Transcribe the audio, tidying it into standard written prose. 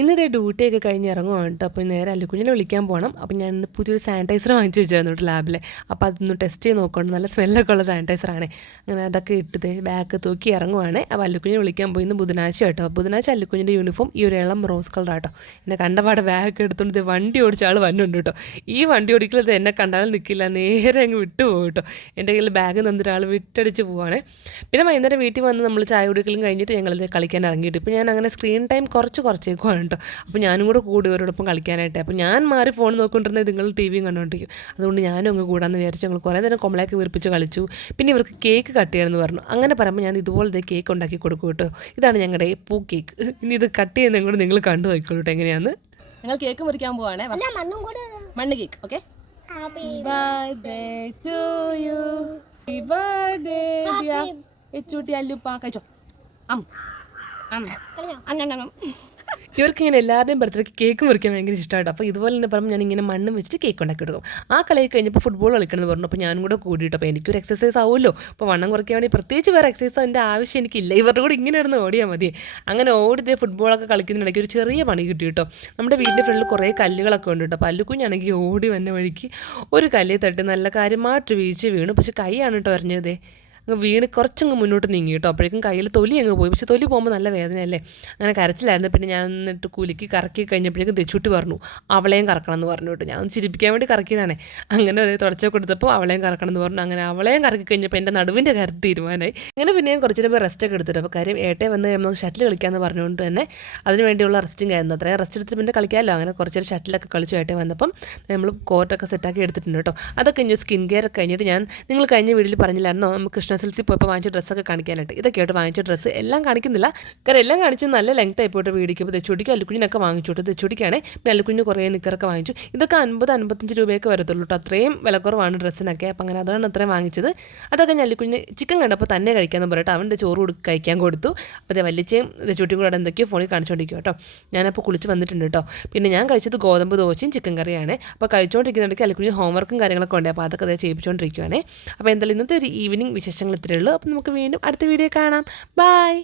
ഇന്നത്തെ ഡ്യൂട്ടിയൊക്കെ കഴിഞ്ഞ് ഇറങ്ങുവാണ് കേട്ടോ. അപ്പോൾ നേരെ അല്ലുക്കുഞ്ഞിനെ വിളിക്കാൻ പോകണം. അപ്പോൾ ഞാൻ ഇന്ന് പുതിയൊരു സാനിറ്റൈസർ വാങ്ങിച്ചു വെച്ചായിരുന്നു കേട്ടോ ലാബിൽ. അപ്പോൾ അതൊന്ന് ടെസ്റ്റ് ചെയ്ത് നോക്കണം. നല്ല സ്മെല്ലൊക്കെ ഉള്ള സാനിറ്റൈസറാണ്. അങ്ങനെ അതൊക്കെ ഇട്ടത് ബാഗ് തൂക്കി ഇറങ്ങുവാണ്. അപ്പോൾ അല്ലുക്കുഞ്ഞിനെ വിളിക്കാൻ പോയി. ഇന്ന് ബുധനാഴ്ച കേട്ടോ. ബുധനാഴ്ച അല്ലുക്കുഞ്ഞിൻ്റെ യൂണിഫോം ഈ ഒരു ഇളം റോസ് കളർ കേട്ടോ. എന്നെ കണ്ടപാടെ ബാഗ് എടുത്തുകൊണ്ട് വണ്ടി ഓടിച്ച ആൾ വന്നുണ്ട് കേട്ടോ. ഈ വണ്ടി ഓടിക്കലത് എന്നെ കണ്ടാലും നിൽക്കില്ല, നേരെ അങ്ങ് വിട്ടു പോകും കേട്ടോ. എൻ്റെ കയ്യിൽ ബാഗ് തന്നിട്ട് ആൾ വിട്ടടിച്ച് പോവാണ്. പിന്നെ വൈകുന്നേരം വീട്ടിൽ വന്ന് നമ്മൾ ചായ കുടിക്കലും കഴിഞ്ഞിട്ട് ഞങ്ങളിത് കളിക്കാൻ ഇറങ്ങിയിട്ട് ഇപ്പോൾ ഞാൻ അങ്ങനെ സ്ക്രീൻ ടൈം കുറച്ചേക്കുവാണ് കേട്ടോ. അപ്പോൾ ഞാനും കൂടെ കൂടി ഇവരോടൊപ്പം കളിക്കാനായിട്ട്. അപ്പോൾ ഞാൻ മാറി ഫോൺ നോക്കിക്കൊണ്ടിരുന്നത് നിങ്ങൾ ടി വിയും കണ്ടുകൊണ്ടിരിക്കും. അതുകൊണ്ട് ഞാനും അങ്ങ് കൂടാമെന്ന് വിചാരിച്ചു. ഞങ്ങൾ കുറേ നേരം കൊമ്പളയൊക്കെ വീർപ്പിച്ച് കളിച്ചു. പിന്നെ ഇവർക്ക് കേക്ക് കട്ട് ചെയ്യണമെന്ന് പറഞ്ഞു. അങ്ങനെ പറയുമ്പോൾ ഞാൻ ഇതുപോലത്തെ കേക്ക് ഉണ്ടാക്കി കൊടുക്കും കേട്ടോ. ഇതാണ് ഞങ്ങളുടെ പൂ കേക്ക്. ഇനി ഇത് കട്ട് ചെയ്യുന്നതും കൂടെ നിങ്ങൾ കണ്ടു നോക്കിക്കോളൂ കേട്ടോ എങ്ങനെയാന്ന്. ഞങ്ങൾ കേക്ക് മുറിക്കാൻ പോവാണേ. മണ്ണ് കേക്ക്. ഓക്കെ, കഴിച്ചോ. ഇവർക്കിങ്ങനെ എല്ലാവരുടെയും ബർത്ത്ഡേക്ക് കേക്ക് മുറിക്കാൻ ഭയങ്കര ഇഷ്ടമായിട്ട്. അപ്പോൾ ഇതുപോലെ തന്നെ പറയുമ്പോൾ ഞാൻ ഇങ്ങനെ മണ്ണും വെച്ചിട്ട് കേക്ക് ഉണ്ടാക്കി കൊടുക്കും. ആ കളിയൊക്കെ കഴിഞ്ഞപ്പോൾ ഫുട്ബോൾ കളിക്കണമെന്ന് പറഞ്ഞു. അപ്പോൾ ഞാനും കൂടെ കൂടിയിട്ട് അപ്പോൾ എനിക്കൊരു എക്സസൈസ് ആവുമല്ലോ. അപ്പോൾ വണ്ണം കുറയ്ക്കാൻ വേണ്ടി പ്രത്യേകിച്ച് വേറെ എക്സസൈസ് അതിൻ്റെ ആവശ്യം എനിക്കില്ല. ഇവരുടെ കൂടെ ഇങ്ങനെ ഇടുന്ന് ഓടിയാൽ മതി. അങ്ങനെ ഓടിതേ ഫുട്ബോളൊക്കെ കളിക്കുന്നതിനിടയ്ക്ക് ഒരു ചെറിയ പണി കിട്ടി കേട്ടോ. നമ്മുടെ വീടിൻ്റെ ഫ്രണ്ടിൽ കുറേ കല്ലുകളൊക്കെ ഉണ്ട് കേട്ടോ. അപ്പോൾ അല്ലുക്കുഞ്ഞാണെങ്കിൽ ഓടി വന്ന വഴിക്ക് ഒരു കല്ലിൽ തട്ടി നല്ല കാര്യമായിട്ട് വീഴ്ച വീണു. പക്ഷെ കൈയാണ് കേട്ടോ എറിഞ്ഞതേ. വീണ് കുറച്ചങ്ങ് മുന്നോട്ട് നീങ്ങി കേട്ടോ. അപ്പോഴേക്കും കയ്യിൽ തൊലി അങ്ങ് പോയി. പക്ഷെ തൊലി പോകുമ്പോൾ നല്ല വേദനയല്ലേ. അങ്ങനെ കരച്ചിലായിരുന്നു. പിന്നെ ഞാൻ എന്നിട്ട് കുലുക്കി കറക്കി കഴിഞ്ഞപ്പോഴേക്കും തെച്ചുട്ടി പറഞ്ഞു അവളെയും കറക്കണം എന്ന് പറഞ്ഞു കേട്ടോ. ഞാൻ ചിരിപ്പിക്കാൻ വേണ്ടി കറക്കിയതാണേ. അങ്ങനെ അതേ തുടച്ച കൊടുത്തപ്പോൾ അവളെയും കറക്കണം എന്ന് പറഞ്ഞു. അങ്ങനെ അവളെയും കറക്കി കഴിഞ്ഞപ്പോൾ എൻ്റെ നടുവിൻ്റെ കാര്യത്തിൽ തീരുമാനമായി. അങ്ങനെ പിന്നെ ഞാൻ കുറച്ച് നേരം റെസ്റ്റൊക്കെ എടുത്തിട്ട്. അപ്പോൾ കാര്യം ഏട്ടേ വന്ന് നമുക്ക് ഷട്ടിൽ കളിക്കാമെന്ന് പറഞ്ഞുകൊണ്ട് തന്നെ അതിന് വേണ്ടിയുള്ള റെസ്റ്റിംഗ് ആയിരുന്നു. അത്രയും റെസ്റ്റ് എടുത്തിട്ട് പിന്നെ കളിക്കാമല്ലോ. അങ്ങനെ കുറച്ച് നേരം ഷട്ടിലൊക്കെ കളിച്ചു ഏട്ടേ വന്നപ്പം നമ്മൾ കോർട്ടൊക്കെ സെറ്റാക്കി എടുത്തിട്ടുണ്ട് കേട്ടോ. അതൊക്കെ കഴിഞ്ഞ് സ്കിൻ കെയർ ഒക്കെ കഴിഞ്ഞിട്ട് ഞാൻ നിങ്ങൾ കഴിഞ്ഞ വീട്ടിൽ പറഞ്ഞില്ലായിരുന്നോ നമുക്ക് കൃഷ്ണ സിൽസിൽ പോയപ്പോൾ വാങ്ങിച്ച ഡ്രസ്സൊക്കെ കാണിക്കാനായിട്ട്. ഇതൊക്കെയായിട്ട് വാങ്ങിച്ച ഡ്രസ്സ് എല്ലാം കാണിക്കുന്നില്ല. കാരണം എല്ലാം കാണിച്ച് നല്ല ലെങ്ത് ആയിപ്പോയിട്ട് വീടിക്കുമ്പോൾ തെച്ചുടിക്ക് അല്ലുക്കുഞ്ഞിനൊക്കെ വാങ്ങിച്ചോട്ട്. തെച്ചുടിക്കാണ് പിന്നെ അല്ലുക്കുഞ്ഞിന് കുറേ നിക്കറൊക്കെ വാങ്ങിച്ചു. ഇതൊക്കെ 50-55 രൂപയൊക്കെ വരത്തുള്ളൂ കേട്ടോ. അത്രയും വിലക്കുറവാണ് ഡ്രസ്സിനൊക്കെ. അപ്പം അങ്ങനെ അതാണ് അത്രയും വാങ്ങിച്ചത്. അതൊക്കെ അല്ലുക്കുഞ്ഞിന് ചിക്കൻ കണ്ടപ്പോൾ തന്നെ കഴിക്കാമെന്ന് പറയട്ടെ. അവൻ്റെ ചോറ് കഴിക്കാൻ കൊടുത്തു. അപ്പോൾ വലിച്ചയും തെച്ചുട്ടിയും കൂടെ എന്തൊക്കെയോ ഫോണിൽ കാണിച്ചുകൊണ്ടിരിക്കും കേട്ടോ. ഞാനപ്പോൾ കുളിച്ച് വന്നിട്ടുണ്ട് കേട്ടോ. പിന്നെ ഞാൻ കഴിച്ചത് ഗോതമ്പ് ദോശയും ചിക്കൻ കറിയാണ്. അപ്പോൾ കഴിച്ചുകൊണ്ടിരിക്കുന്നുണ്ടെങ്കിൽ അല്ലുക്കുഞ്ഞിന് ഹോംവർക്കും കാര്യങ്ങളൊക്കെ ഉണ്ട്. അപ്പോൾ അതൊക്കെ ചെയ്യിപ്പിച്ചുകൊണ്ടിരിക്കുകയാണ്. അപ്പോൾ എന്തായാലും ഇന്നത്തെ ഒരു ഈവനിങ് വിശേഷങ്ങൾ ഇത്രയേ ഉള്ളൂ. അപ്പോൾ നമുക്ക് വീണ്ടും അടുത്ത വീഡിയോ കാണാം. ബൈ.